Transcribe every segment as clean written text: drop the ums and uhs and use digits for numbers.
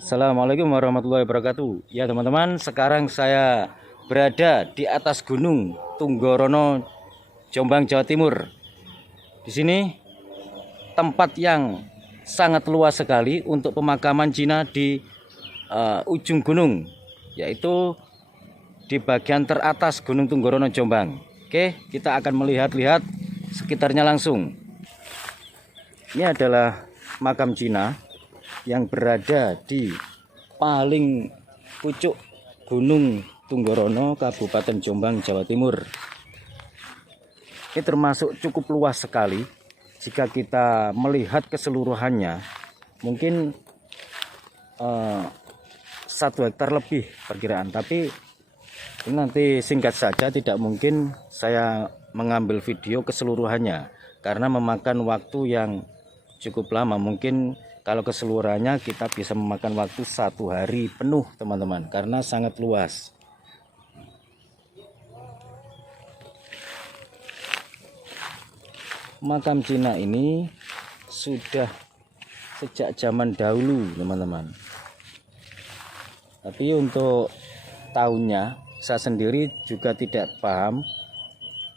Assalamualaikum warahmatullahi wabarakatuh. Ya teman-teman, sekarang saya berada di atas Gunung Tunggorono, Jombang, Jawa Timur. Di sini tempat yang sangat luas sekali untuk pemakaman Cina di ujung gunung, yaitu di bagian teratas Gunung Tunggorono, Jombang. Oke, kita akan melihat-lihat sekitarnya langsung. Ini adalah makam Cina yang berada di paling pucuk Gunung Tunggorono, Kabupaten Jombang, Jawa Timur. Ini termasuk cukup luas sekali. Jika kita melihat keseluruhannya, mungkin 1 hektar lebih perkiraan. Tapi ini nanti singkat saja, tidak mungkin saya mengambil video keseluruhannya karena memakan waktu yang cukup lama. Mungkin kalau keseluruhannya kita bisa memakan waktu 1 hari penuh teman-teman, karena sangat luas. Makam Cina ini sudah sejak zaman dahulu teman-teman. Tapi untuk tahunnya saya sendiri juga tidak paham.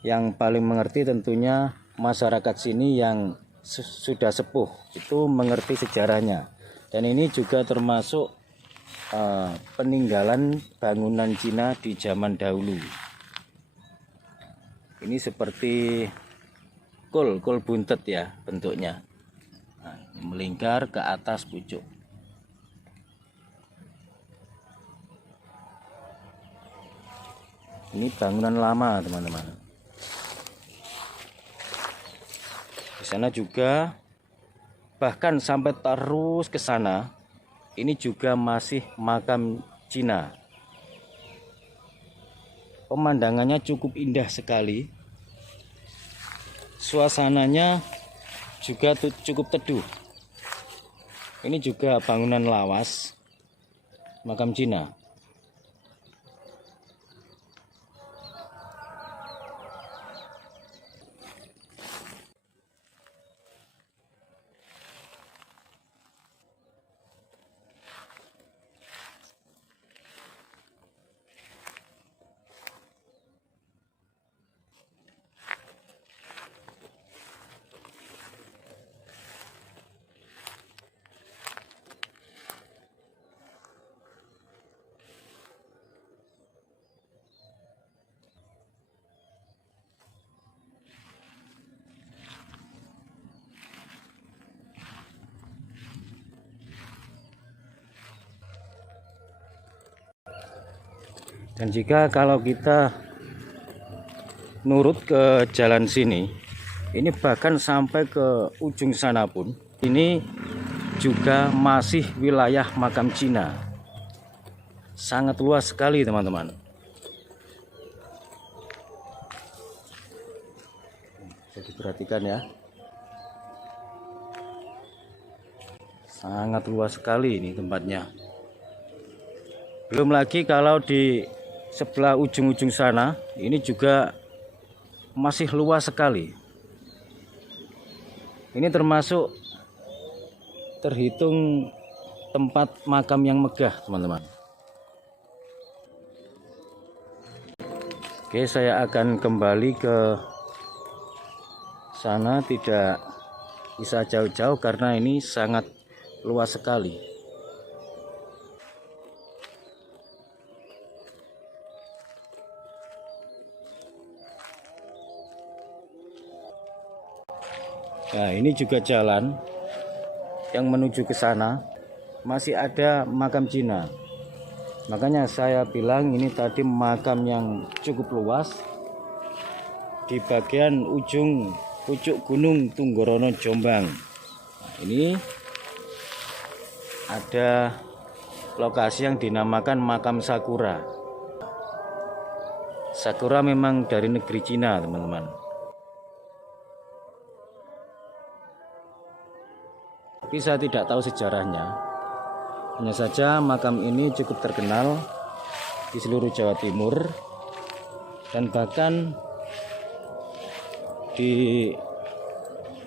Yang paling mengerti tentunya masyarakat sini yang sudah sepuh, itu mengerti sejarahnya. Dan ini juga termasuk peninggalan bangunan Cina di zaman dahulu. Ini seperti kol buntet ya bentuknya. Nah, melingkar ke atas pucuk. Ini bangunan lama teman-teman. Di sana juga, bahkan sampai terus ke sana, ini juga masih makam Cina. Pemandangannya cukup indah sekali. Suasananya juga cukup teduh. Ini juga bangunan lawas makam Cina. Dan jika kalau kita nurut ke jalan sini, ini bahkan sampai ke ujung sana pun, ini juga masih wilayah makam Cina. Sangat luas sekali teman-teman. Jadi perhatikan ya. Sangat luas sekali ini tempatnya. Belum lagi kalau di sebelah ujung-ujung sana, ini juga masih luas sekali. Ini termasuk terhitung tempat makam yang megah teman-teman. Oke, saya akan kembali ke sana, tidak bisa jauh-jauh karena ini sangat luas sekali. Nah, ini juga jalan yang menuju ke sana, masih ada makam Cina. Makanya saya bilang ini tadi makam yang cukup luas di bagian ujung pucuk Gunung Tunggorono, Jombang. Nah, ini ada lokasi yang dinamakan makam Sakura. Sakura memang dari negeri Cina teman-teman. Tapi saya tidak tahu sejarahnya. Hanya saja makam ini cukup terkenal di seluruh Jawa Timur, dan bahkan di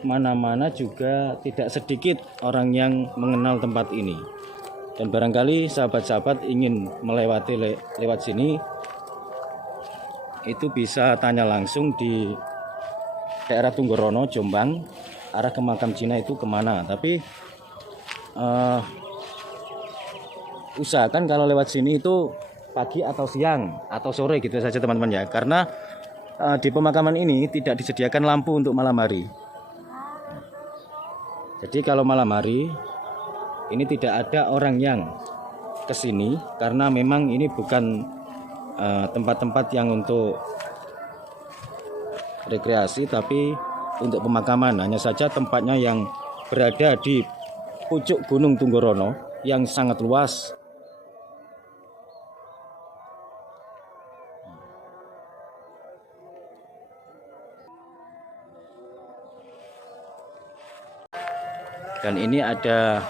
mana-mana juga tidak sedikit orang yang mengenal tempat ini. Dan barangkali sahabat-sahabat ingin melewati lewat sini, itu bisa tanya langsung di daerah Tunggorono, Jombang, arah ke makam Cina itu kemana. Tapi usahakan kalau lewat sini itu pagi atau siang atau sore gitu saja teman-teman ya, karena di pemakaman ini tidak disediakan lampu untuk malam hari. Jadi kalau malam hari ini tidak ada orang yang kesini, karena memang ini bukan tempat-tempat yang untuk rekreasi, tapi untuk pemakaman. Hanya saja tempatnya yang berada di pucuk Gunung Tunggorono yang sangat luas. Dan ini ada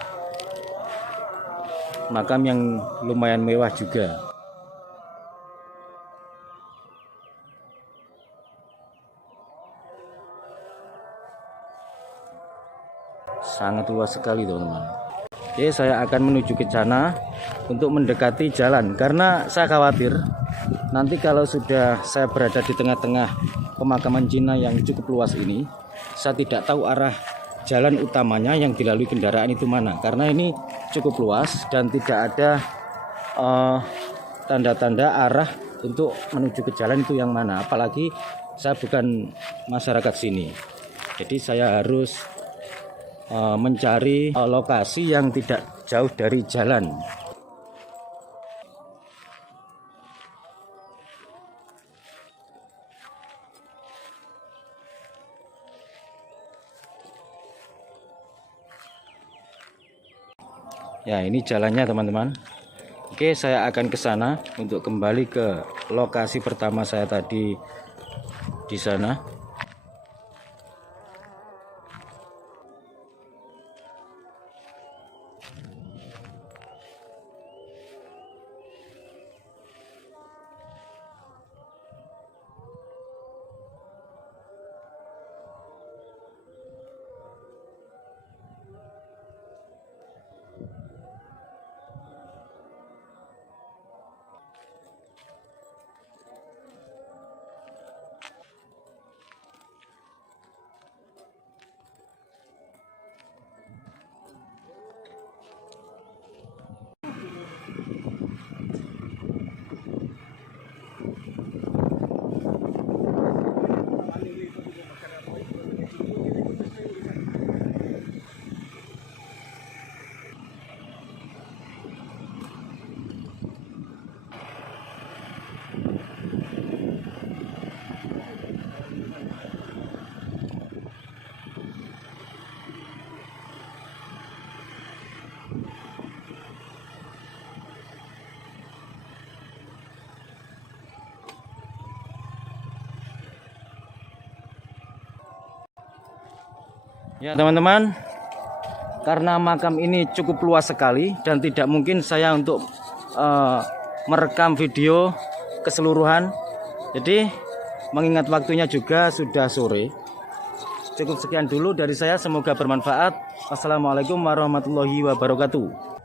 makam yang lumayan mewah juga. Sangat luas sekali teman-teman. Oke, saya akan menuju ke sana untuk mendekati jalan, karena saya khawatir nanti kalau sudah saya berada di tengah-tengah pemakaman Cina yang cukup luas ini, saya tidak tahu arah jalan utamanya yang dilalui kendaraan itu mana, karena ini cukup luas dan tidak ada tanda-tanda arah untuk menuju ke jalan itu yang mana. Apalagi saya bukan masyarakat sini, jadi saya harus mencari lokasi yang tidak jauh dari jalan. Ya, ini jalannya teman-teman. Oke, saya akan ke sana untuk kembali ke lokasi pertama saya tadi di sana. Ya teman-teman, karena makam ini cukup luas sekali dan tidak mungkin saya untuk merekam video keseluruhan. Jadi mengingat waktunya juga sudah sore, cukup sekian dulu dari saya, semoga bermanfaat. Wassalamualaikum warahmatullahi wabarakatuh.